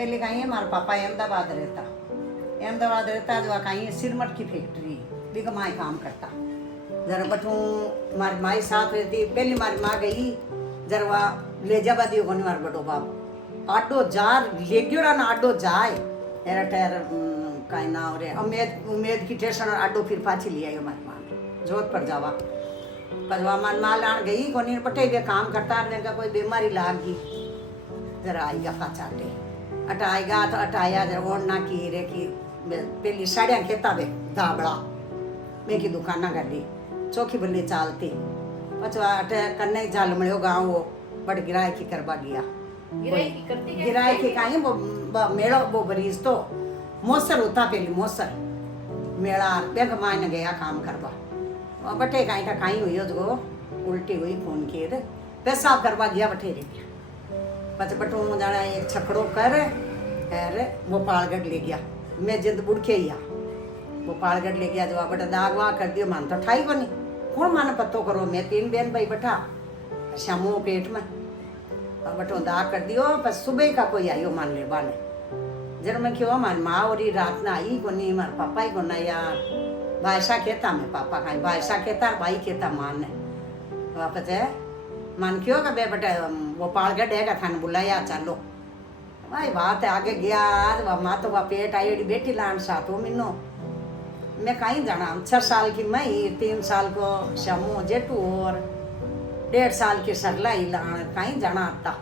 पहले कहीं हमारा पापा अहमदाबाद रहता जो कहीं सिरमट की फैक्ट्री भी माई काम करता जरा बठू मारी माई साथ रहती पहली मारी माँ गई जरवा ले जाबा दियो कोनी मार बड़ो बाप आडो जार ले गयो ना आडो जाए एरा ठहर काई ना रे उम्मीद की स्टेशन आडो फिर पाछी ले आयो मारी माँ जोध पर जावा पजवा मन माल आन गई कोनी पटे के काम करता रहने का कोई बीमारी लाग गई जरा आएगा पाचाटे अट आएगा तो अटाया जरा ओढ़ना की रे की पहली साड़ियाँ खेता बे धाबड़ा मैं की दुकाना कर दी चौकी बल्ले चालती पचवा अट कन्ने चाल मड़ो गाँव वो बड़ गिराई की करवा गया गिराई की कहीं वो मेड़ा वो बरीज तो मोसर होता पहली मोसर मेड़ा बैंक मायने गया काम करवा बटे कहीं का कहीं हुई उसको उल्टी हुई खून की पेशाब करवा गया बठेरे पच बटू जाना एक छकड़ो कर अरे वो पालगढ़ ले गया मैं जिद बुढ़ के ही वो पालगढ़ ले गया जो बटा दाग वाग कर दियो मान तो ठाई बनी कौन माने पत्तो करो मैं 3 बहन भाई बैठा शामो पेट में बटो दाग कर दियो पर सुबह का कोई आयो मान ले बाने जर मैं क्यों मान माँ और रात ना आई को नहीं मार पापा ही को ना यार बादशाह कहता मैं पापा का बादशाह कहता भाई कहता मान ने वापस है मान क्यों का बे बेटा वो पालगढ़ है का थाने बुलाया चलो भाई बात है आगे गया वह माँ तो वह पेट आई बेटी लान साथ वो मिनो मैं कहीं जाना 6 साल की मैं 3 साल को शमू जेटू और 1.5 साल की सरला ही लान कहीं जाना आता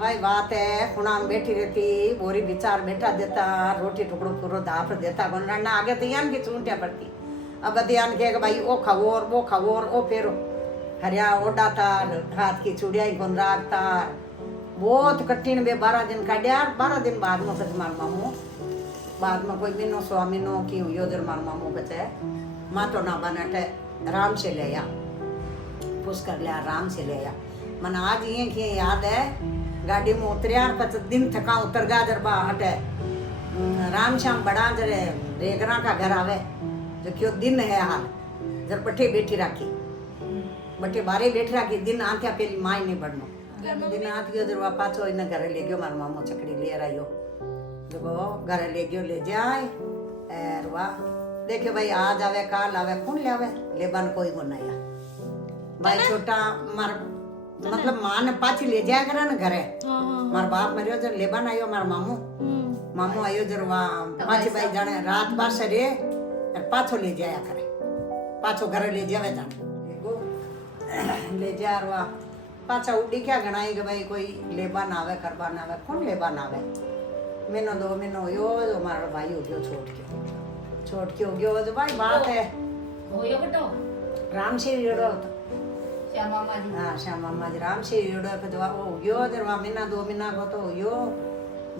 भाई बात है खुणाम बैठी रहती बोरी बिचार बैठा देता रोटी टुकड़ो पूरो दाप देता ना आगे तो यान की चूंटिया पड़ती अब ध्यान के भाई ओ खवोर वो खवोर ओ फेरो हरिया ओडाता हाथ की चूड़िया ही कौन राखता बहुत कठिन बे 12 दिन काटिया 12 दिन बाद में सच मार मामू बाद में कोई मिनो स्वामिनो की योजर मार मामू बचे माँ तो ना बनाटे राम से ले आया पुष्कर लिया राम से ले आया मन आज ये की याद है गाड़ी में उतरिया 25 दिन थका उतर गया जरबा हटे राम श्याम बड़ा जरे रेगरा का घर आवे जो क्यों दिन है हाल जर पट्टे बैठी राखी बटे बारे बैठी राखी दिन आत्या पहली माई नहीं बढ़नो दिन आत गयो जरवा पाछो इन घर ले गयो मार मामो चकड़ी ले आयो जो घर ले गयो ले जाए और वाह देखे भाई आज आवे काल आवे कौन ले आवे लेबन कोई को नहीं भाई छोटा मार मतलब माँ ने पाछी ले जाया करा ना घरे मार बाप मरियो जर लेबन आयो मार मामू आयो जर वहाँ पाछी भाई जाने रात बार रे और पाछो ले जाया करे पाछो घरे ले जावे जाने ले जा रहा पाछा उड़ी क्या गणाई कि भाई कोई लेबन आवे करबा ना आवे कौन लेबन आवे मैंने 2 महीनों हो जो मारा भाई हो गयो छोड़ के हो गयो जो भाई बात है हो यो बटो राम से जोड़ो तो श्याम मामा जी हाँ श्याम मामा जी राम से जोड़ो पे जो हो गयो जर वहाँ महीना 2 महीना को तो हो गयो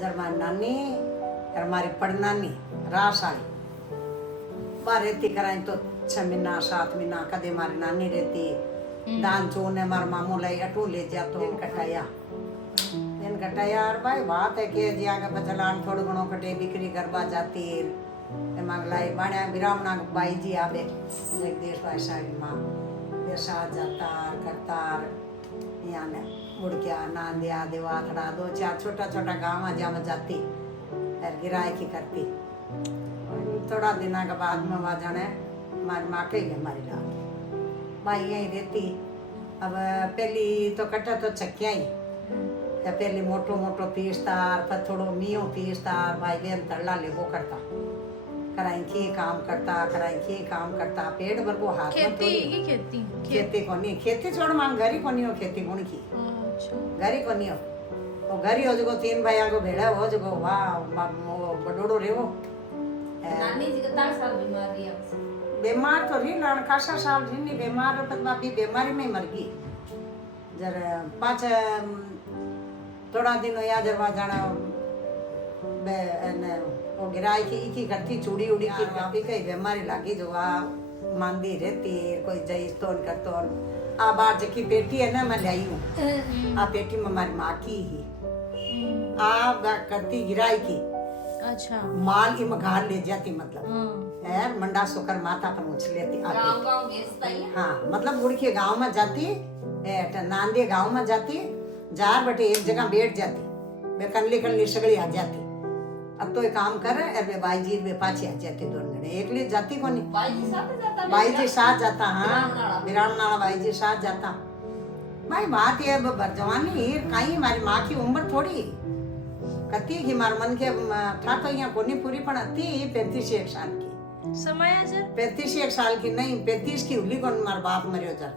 जर मारी नानी और हमारी पड़नानी रास आई बाहर रहती कराई तो 6 महीना 7 महीना कदे मारी नानी रहती दान चूने मार मामू लाई अटू ले जा तो दिन कटाया और भाई बात है कि जिया के बचलान थोड़ घणो कटे बिक्री करवा जाती मांगलाई बाणा बिरामणा बाई जी आवे जगदीश भाई साहब माँ देशा जाता करता याने मुड़किया नांदिया देवाथड़ा 2-4 छोटा गाँव जहाँ जाती और गिराई की करती थोड़ा दिना के बाद में वहाँ जाने मारी माँ के हमारी लाग भाई यहीं रहती अब पहली तो कटा तो चक्किया ही या पहली मोटो पीसतार पर थोड़ो मियो पीसतार भाई बहन तड़ला ले वो करता कराई की काम करता पेट भर वो हाथ में खेती को नहीं खेती छोड़ मांग घरी को नहीं हो खेती गुण की घरी को नहीं हो वो घरी हो जो 3 भाइयों को भेड़ा हो जो वाह वो बडोड़ो रे वो नानी जी का 3 साल बीमार रही है बीमार तो रही लान खासा साल रही बीमार पर बापी बीमारी में मर गई जर 5 थोड़ा दिन या जरवा जाना वो गिराई की करती चूड़ी उड़ी की बापी कई बीमारी लागी जो मांदी रहती कोई जई तोन कर तोन आ बार जकी पेटी है ना मैं लाई हूँ आ पेटी में हमारी माँ की ही आ करती गिराई की अच्छा माल की मघार ले जाती मतलब है मंडा सोकर माथा पर उछ लेती गाँव बेचता ही हाँ मतलब गुड़ के गाँव में जाती नांदे गाँव में जाती जार बटे एक जगह बैठ जाती वे कनली कनली सगली आ जाती। अब तो ये काम कर और वे बाई जी वे पाछे आ जाती दोनों जने, एक लिए जाती कोनी। बाई जी साथ जाता, बाई जी साथ जाता, हाँ बिराम बिराम नाला बाई जी साथ जाता। भाई बात ये जवानी कहीं हमारी माँ की उम्र थोड़ी कती की मार मन के था तो यहाँ कोनी पूरी पण थी 35 साल की। समय जर 35 साल की नहीं 35 की हुली कौन मार बाप मरियो जर।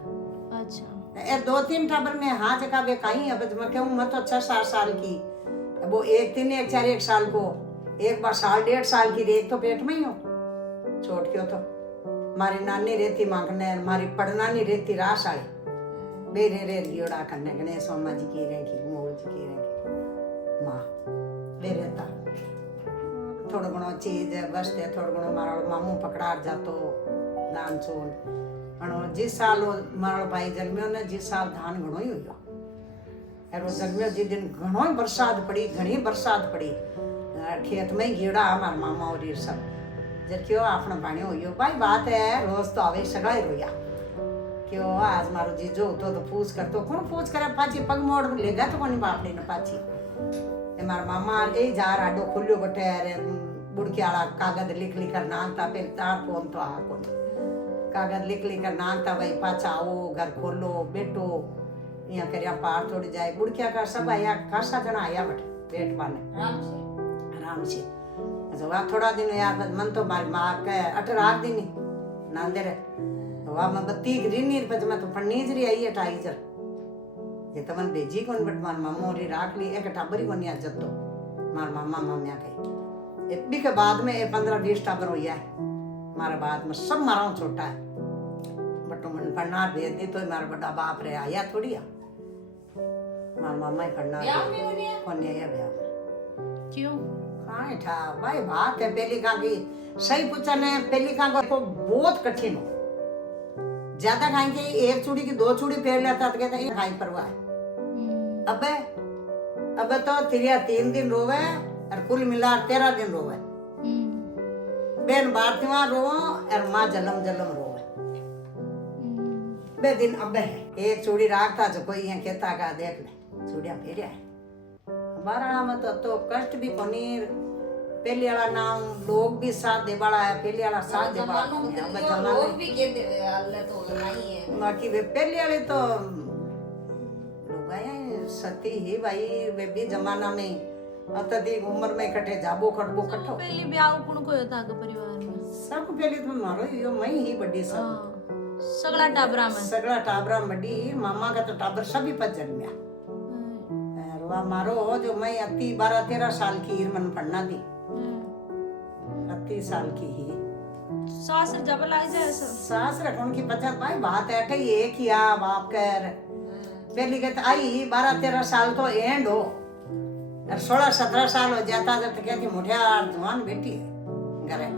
अच्छा ए 2-3 टाबर में हाँ जगह वे कहीं अब मैं कहूँ मैं तो 6-7 साल की, वो एक 3 1 4 1 साल को, एक बार 1.5 साल की एक तो पेट में ही हो छोट क्यों तो मारी नानी रहती मांगने, मारी पड़नानी रहती रास आली बेरे रे लियोड़ा करने गणेश मामा जी की रहेगी, मोर जी की रहेगी माँ वे रहता। थोड़ा घणो चीज बसते थोड़ा घणो मारो मामू पकड़ा जातो दान चून अणो जिस साल वो मारो भाई जन्मियो ने जिस साल धान घणो ही हुयो और वो जन्मियो जिस दिन घणो ही बरसात पड़ी, घणी बरसात पड़ी खेत में गिड़ा हमारा मामा और ये सब जब क्यों आपने पानी हुई भाई बात है रोज तो आवे सगा ही रोया क्यों आज मारो जीजो तो पूछ कर तो कौन पूछ करे पाची पग मोड़ लेगा तो कौन बापड़ी ने पाची ए मार मामा ए जा राडो खुल्यो बटे रे बुड़की आला कागज लिख कर नांगता फिर तार फोन तो आ कोन कागज लिख कर नांगता भाई पाछा आओ घर खोलो बेटो यहाँ करिया पार थोड़ी जाए बुड़किया का सब आया खासा जना आया बट पेट पाने आराम से अच्छा वहाँ थोड़ा दिन यार मन तो मारी माँ के अटर आग दिन नांदे रे वहाँ मैं बत्ती गिरी पर मैं तो पन्नीज री आई है टाइजर ये तो मन भेजी कौन बट मार मामा और राख ली एक टाबरी कोनी आज तो मार मामा मामिया के इतनी के बाद में 15-20 टाबर हो गया है मारा बाद में सब मारा छोटा है बट मन पढ़ना भेज दी तो मारा बड़ा बाप रे आया थोड़ी आ मार मामा ही पढ़ना कोनी आया ब्याह क्यों कहाँ था भाई बात है पहली का की सही पूछा ने पहली का को बहुत कठिन हो ज्यादा खाएंगे एक चूड़ी की 2 चूड़ी फेर लेता तो कहता ये खाई परवाह है अबे तो 3 दिन रोवे और कुल मिला 13 दिन रोवे बेन बारतीवा रो और माँ जलम रोवे बे दिन अबे है एक चूड़ी राखता जो कोई यहाँ कहता का देख ले चूड़िया फेरिया है हमारा में तो कष्ट भी कोनी पहले वाला नाम लोग भी साथ दे बड़ा है पहले वाला साथ दे बड़ा है लोग भी कहते हैं अल्लाह तो नहीं है बाकी वे पहले वाले तो लोग आए सती ही भाई वे भी जमाना में अत्यधिक उम्र में कटे जाबो खटबो कटो पहले ब्याह पुण को होता के परिवार में सब पहले तो मारो यो मैं ही बड़ी सब सगला टाबरा में बड़ी मामा का तो टाबर सभी पर जन्मिया और मारो जो मैं अति 12-13 साल की मन पढ़ना दी 30 साल की ही सास जब लाई जाए सास रखने की 50 भाई बात है अठे एक ही आ बाप कर पहली कहते आई 12-13 साल तो एंड हो और 16-17 साल हो जाता जब तो कहती मुठिया जवान बेटी है घरे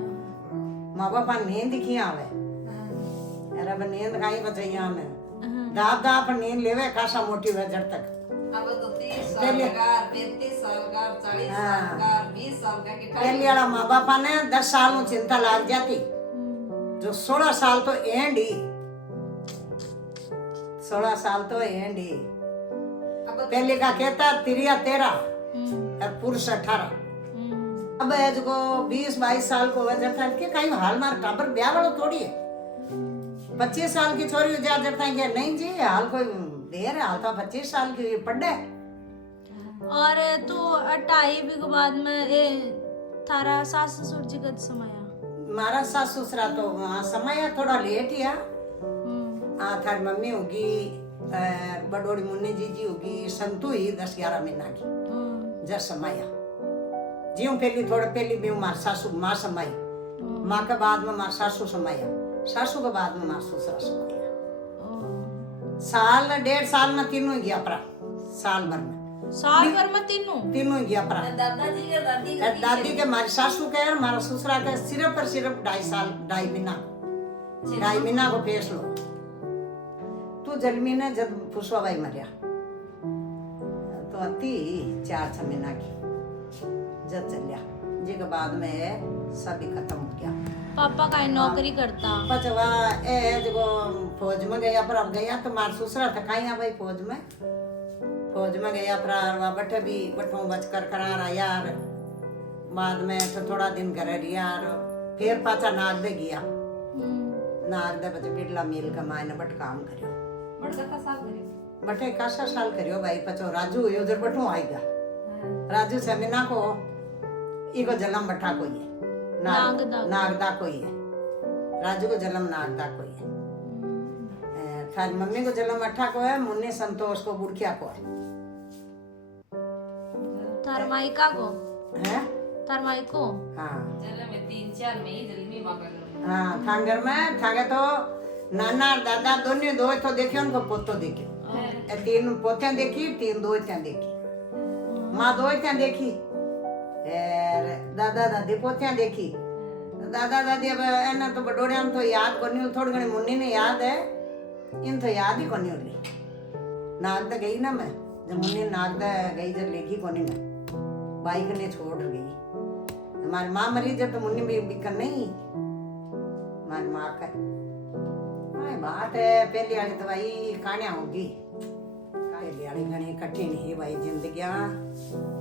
माँ बापा नींद की आवे अरे अब नींद कहीं बचाइया हमें दाप नींद लेवे खासा मोटी हुए जड़ तक अब तो 30 साल का 35 साल का 40 साल का 20 साल का की पहले वाला माँ बापा ने 10 साल में चिंता लाग जाती जो 16 साल तो एंड ही 16 साल तो एंड ही पहले का कहता 13 और पुरुष 18 अब जो 20-22 साल को वजह था कि कहीं हाल मार टाबर ब्याह वालों थोड़ी है 25 साल की छोरी जा जाता है नहीं जी हाल कोई देर है हाल तो 25 साल की पढ़े और तो 28 के बाद में ए थारा सास ससुर जी का समाया मारा सास ससुरा तो वहाँ समय थोड़ा लेट ही आ थारी मम्मी होगी बड़ोड़ी मुन्नी जी होगी संतु ही 10-11 महीना की जब समाया जीव पहली थोड़ा पहली भी मार सासू माँ समाई माँ के बाद में मार सासू समाया सासू के बाद में मार ससुरा समाया साल 1.5 साल में तीनों गया परा साल भर में तीनों गया परा दादाजी के दादी के मारी सासू के और मारा ससुरा के सिर्फ और सिर्फ 2.5 महीना को पेश लो तू जन्मी ने जब पुष्पा भाई मरिया तो अति 4-6 महीना की जब चलिया जी के बाद में सभी खत्म हो गया पापा का नौकरी करता पचवा ए जो फौज में गया पर अब गया तो मार ससुरा था कहीं भाई फौज में फौज में गया फिर वहाँ बैठे भी बठों बच कर करार आया यार। बाद में तो थोड़ा दिन घर रिया यार, फिर पाचा नाग दे गया। नाग दे बच बिरला मिल का मायने बट काम करियो। बड़का का साल करियो। बटे कासा साल करियो भाई, पचो राजू यो उधर बठों आएगा। राजू से मिना को इको जलम बठा कोई है, नागदा कोई है। राजू को जलम नागदा कोई है। थारी मम्मी को जलम अठा को है, मुन्नी संतोष को बुड़किया को है। थार माइका को हैं? थार माई को हाँ चले में 3-4 में ही जल्दी मां कर। हाँ थांगर में थांगे तो नाना और दादा दोनों दो तो देखियो, उनको पोतो देखियो। ए 3 पोतियां देखी, 3 दोतियां देखी। माँ दोतियां देखी, और दादा दादी पोतियां देखी। दादा दादी अब एना तो बडोड़िया तो याद कोनी, थोड़ी घणी मुन्नी ने याद है, इन तो याद ही कोनी होली। नागदा गई ना मैं, जब मुन्नी नागदा गई जब लेगी कोनी मैं, बाइक ने छोड़ गई। हमारी माँ मरी जब तो मुन्नी भी बिकन नहीं, हमारी माँ का बात है। पहली वाली तो भाई कहानियां होगी, पहली वाली घनी कठिन ही भाई जिंदगियां।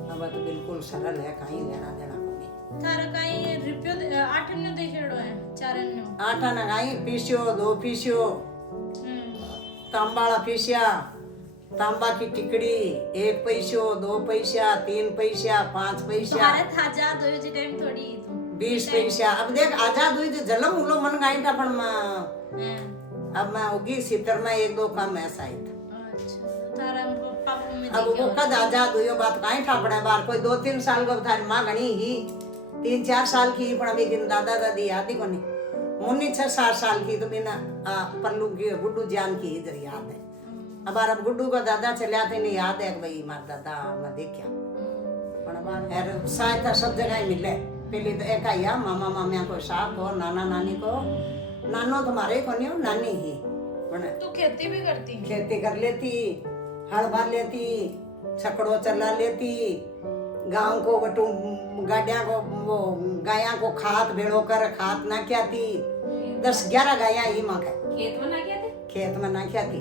अब तो बिल्कुल सरल है, कहीं लेना देना कोनी। थार काई रुपयो 8 ने देखेड़ो है 4 ने 8 आना गाई पीसियो, 2 पीसियो, तांबाला पीसिया, तांबा की टिकड़ी 1 पैसो, 2 पैसा, 3 पैसा, 5 पैसा। तुम्हारे थाजा दो जी टाइम थोड़ी 20 पैसा। अब देख आजाद हुई तो जलम उलो मन गाई था, पण अब मैं होगी 70 में 1-2 कम है शायद। अच्छा थारा पापा में अब वो कद आजाद हुई बात कहीं ठापड़े बार, कोई 2-3 साल को थारी माँ घनी ही 3-4 साल की, पण अभी दिन दादा दादी याद ही कोनी। मुन्नी 6-7 साल की तो बिना पल्लू की गुड्डू जान की इधर याद है। अब गुड्डू का दादा चलिया थे नहीं याद है भाई मार दादा मैं देखा। पर सहायता सब जगह ही मिले। पहले तो एक आया मामा मामिया को साथ हो, नाना नानी को, नानो तुम्हारे को नहीं हो, नानी ही। तू खेती भी करती? खेती कर लेती, हल भर लेती, छकड़ो चला लेती, गांव को बटू गाड़िया को वो गाया को खाद भेड़ो कर खाद ना क्या थी। 10-11 गाया ही माँ के खेत में ना क्या थे? खेत में ना क्या थी,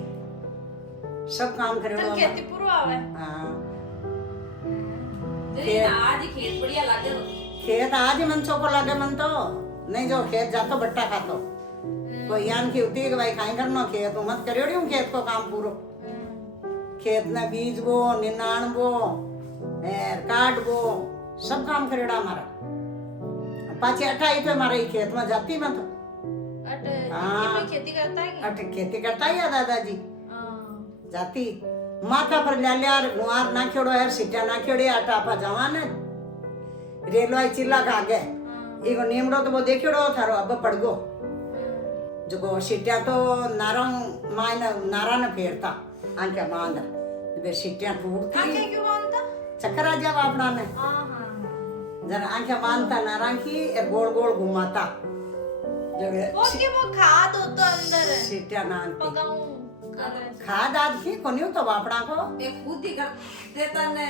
सब काम करे। तो खेती पूरा आवे। हाँ आज खेत बढ़िया लागे तो खेत आज ही मनसो को लगे मन तो नहीं, जो खेत जातो बट्टा खातो। कोई यान की होती है कि भाई काई करना खेत मत करियो खेत को काम पूरो। खेत में बीज बो, निनाण बो, काट बो, सब काम करेड़ा हमारा। पाछे 28 पे हमारे खेत में जाती मैं तो। हाँ खेती करता है अट खेती करता ही है दादाजी। जाती माथा पर ले लिया गुआर ना खेड़ो है, सिटा ना खेड़े आटा पा जवान रेलवा चिल्ला का आगे इको नीमड़ो तो वो देखियो थारो अब पड़ गो जो सिटिया तो नारा मायने नारा न फेरता आंके बांध बे सिटिया टूटती। आंखे क्यों बांधता? चक्कर आ जावा अपना ने जरा आंखे बांधता नारा की गोल गोल घुमाता वो खाद हो तो अंदर सिटिया ना पकाऊं खाद आज की कोनी तो बापड़ा को एक खुद ही कर देता ने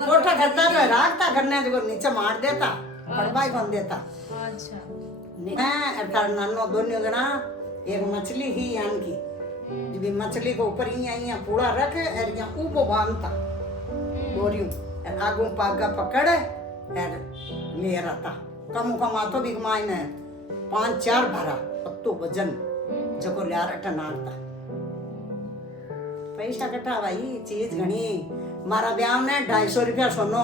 कोठा करता तो राखता करने जो नीचे मार देता पड़वाई कौन देता। अच्छा मैं अर्थात नानो दोनों जना एक मछली ही यान की जब मछली को ऊपर ही आई पूरा रख और यहाँ ऊपो बांधता बोरियों आगू पागा पकड़ और ले रहता कम कम आतो भी कमाई में 5-4 भरा पत्तो वजन जो लिया रटा नारता पैसा कटा भाई चीज घनी। मारा ब्याह ने 250 रुपया सोनो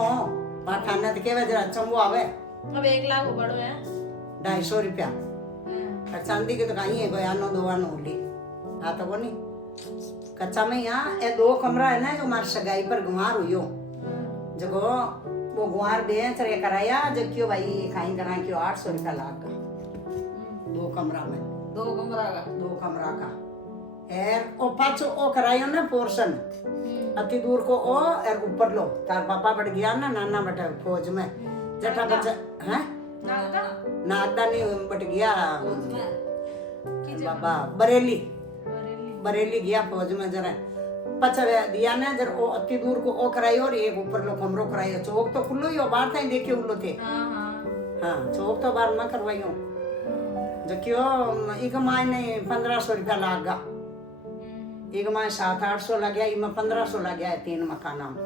पाठाने तो केवे जरा चंगो आवे। अब 1 लाख बड़ो है 250 रुपया और चांदी की तो कहीं है कोई आनो दो आनो होली हाँ तो कोनी कच्चा में यहाँ ये 2 कमरा है ना जो हमारे सगाई पर गुमार हुई हो जब वो गुमार बेच रे कराया जब क्यों भाई खाई करा क्यों 800 रुपया लाख का 2 कमरा में 2 कमरा का 2 कमरा का एर ओ पाछो ओ करायो ना पोर्शन अति दूर को ओ और ऊपर लो तार पापा बढ़ गया ना नाना बटा फौज में जटा बच्चा हैं नागदा नहीं बट गया बाबा बरेली गया फौज में जरा पचा दिया ना जरा ओ अति दूर को ओ करायो और एक ऊपर लो कमरो करायो। चौक तो खुलो ही हो बाहर था देखे उल्लो थे हाँ चौक तो बाहर में करवाइयो जो क्यों एक मायने 1500 रुपया लागा एक में 700-800 लग गया, इनमें 1500 लग गया है 3 मकाना में।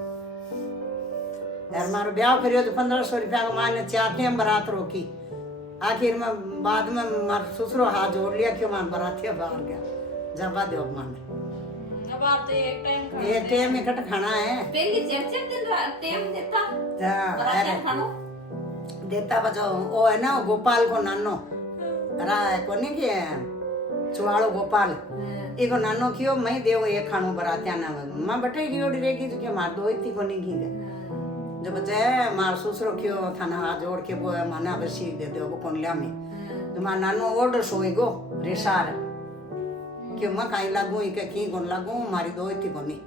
यार मारो ब्याह करियो तो 1500 रुपया का माने 4 टेम बारात रोकी। आखिर में बाद में मार ससुरो हाथ जोड़ लिया क्यों मान बारातिया बाहर गया जाबा दो माने। अब आप तो एक टाइम खा एक टेम इकट्ठा खाना है। पहली 4-4 दिन टेम देता अरे खानो देता बचो वो है ना गोपाल को नानो कोनी के चुवाड़ो गोपाल एगो नानो कियो मैं देव एक खानो बरात्या ना मां बटे रियोड़ी रेगी जो के मार दो इतनी कोनी की गए जो बचे मार ससुरो कियो थाना हाथ जोड़ के वो माना बसी दे दो वो कोनल्या में तो मार नानो ऑर्डर सोएगो रेसार क्यों मैं काई लागू इके की कोन लागू मारी दो इतनी कोनी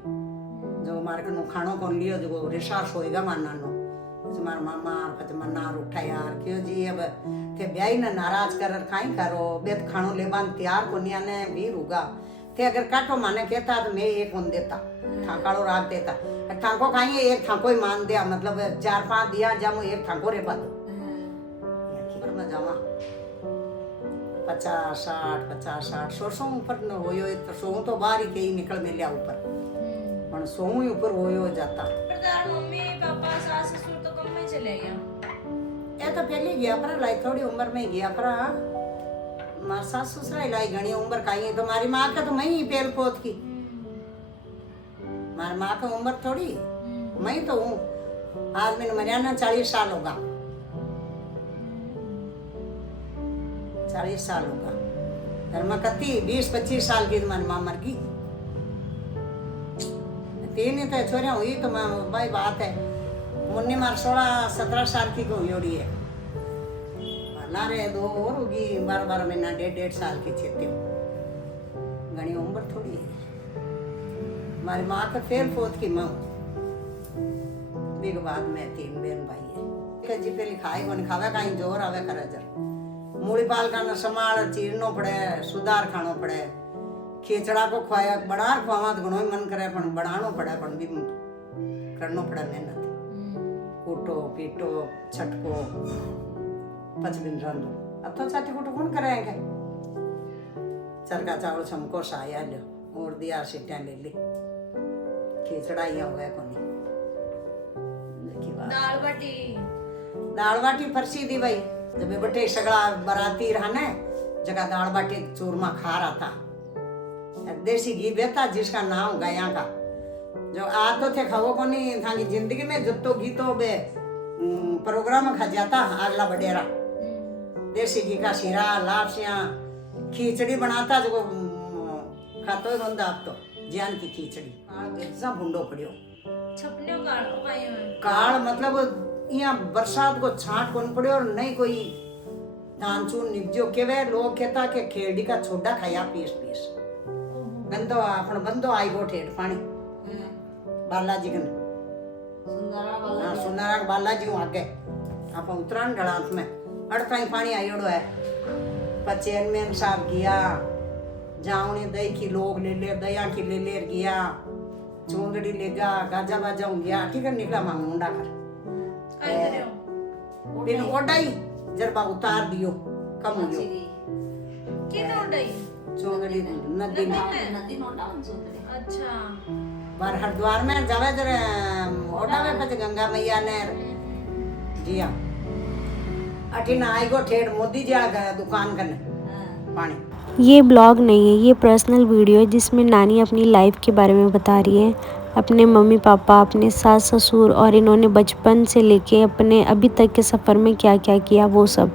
जो मार के नो खानो कोन लियो जो रेसार सोएगा मार नानो तुम्हारा मामा पत मन्नार उठा यार क्यों जी अब ते ब्याई ना नाराज कर खाई करो बेत खानो लेबान तैयार को निया ने भी रुगा ते अगर काटो माने कहता तो मैं एक उन देता ठाकाड़ो राग देता ठाको खाई एक ठाको ही मान दिया मतलब 4-5 दिया जामो एक ठाको रे बाद खबर में जावा 50-60 सौ ऊपर न होयो तो सो तो बाहर ही कहीं निकल में लिया ऊपर पण सो ही ऊपर होयो जाता पर तार मम्मी पापा सास ससुर तो कम में चले गया। ये तो पहले गया पर लाई थोड़ी उम्र में गया पर मार सास ससुरा लाई घनी उम्र का ही तो मारी माँ का तो मैं ही पेल पोत की मार माँ का उम्र थोड़ी मैं तो हूँ आज मैंने मरियाना 40 साल होगा 40 साल होगा धर्मा कती 20-25 साल की तुम्हारी माँ मर गई 3 तो छोरियां हुई तो मैं भाई बात है मुन्नी मार 16-17 साल की को हुई है ना रे 2 और होगी 12 महीना 1.5 साल की छेती घनी उम्र थोड़ी है हमारी माँ का फेल पोत की माँ बिग बाद में 3 बहन भाई है जी पे लिखाई को खावे कहीं जोर आवे करे जर मूली पाल का न संभाल चीरनो पड़े सुधार खानो पड़े खीचड़ा को खवाया बड़ा खवावा तो घणो ही मन करे पण बनानो पड़े पण भी करनो पड़े मेहनत कूटो पीटो छटको पचबिन रंदो अब तो चाटी कूटो कौन करेंगे चरका चावल छमको साया लो और दिया सीटियां ले ली खीचड़ा ही हुआ कोनी दाल बाटी फरसी दी भाई जब बटे सगड़ा बराती रहने जगह दाल बाटी चूरमा खा रहा था देसी घी बेता जिसका नाम गया का जो आ तो थे खाओ को नहीं था जिंदगी में जब तो घी तो बे प्रोग्राम खा जाता अगला बडेरा देसी घी का शिरा लापसियां खिचड़ी बनाता जो खातो ही होता आप तो जान की खिचड़ी बेजा भुंडो पड़ियो छपने काल मतलब यहाँ बरसात को छाट कौन पड़े और नहीं कोई धान चून निपजो केवे लोग कहता के खेड़ी का छोड़ा खाया पीस गंदो अपन बंदो आई गो ठेठ पानी बालाजी कन सुंदरा बालाजी आगे आप उत्तरायण ढलांत में अड़ता ही पानी आई ओडो है चेयरमैन साहब गया जाऊनी दही की लोग ले ले दया की ले ले गया चूंदड़ी लेगा गाजा बाजा गया ठीक है निकला मांग मुंडा कर बिन ओडाई जरबा उतार दियो कम हो चौंदड़ी नदी अच्छा बार हरिद्वार में जावे जरे ओडावे पे गंगा मैया ने जिया अठिन आई गो ठेड़ मोदी जी आ गया दुकान करने पानी। ये ब्लॉग नहीं है, ये पर्सनल वीडियो है जिसमें नानी अपनी लाइफ के बारे में बता रही है, अपने मम्मी पापा, अपने सास ससुर और इन्होंने बचपन से लेके अपने अभी तक के सफ़र में क्या क्या किया वो सब।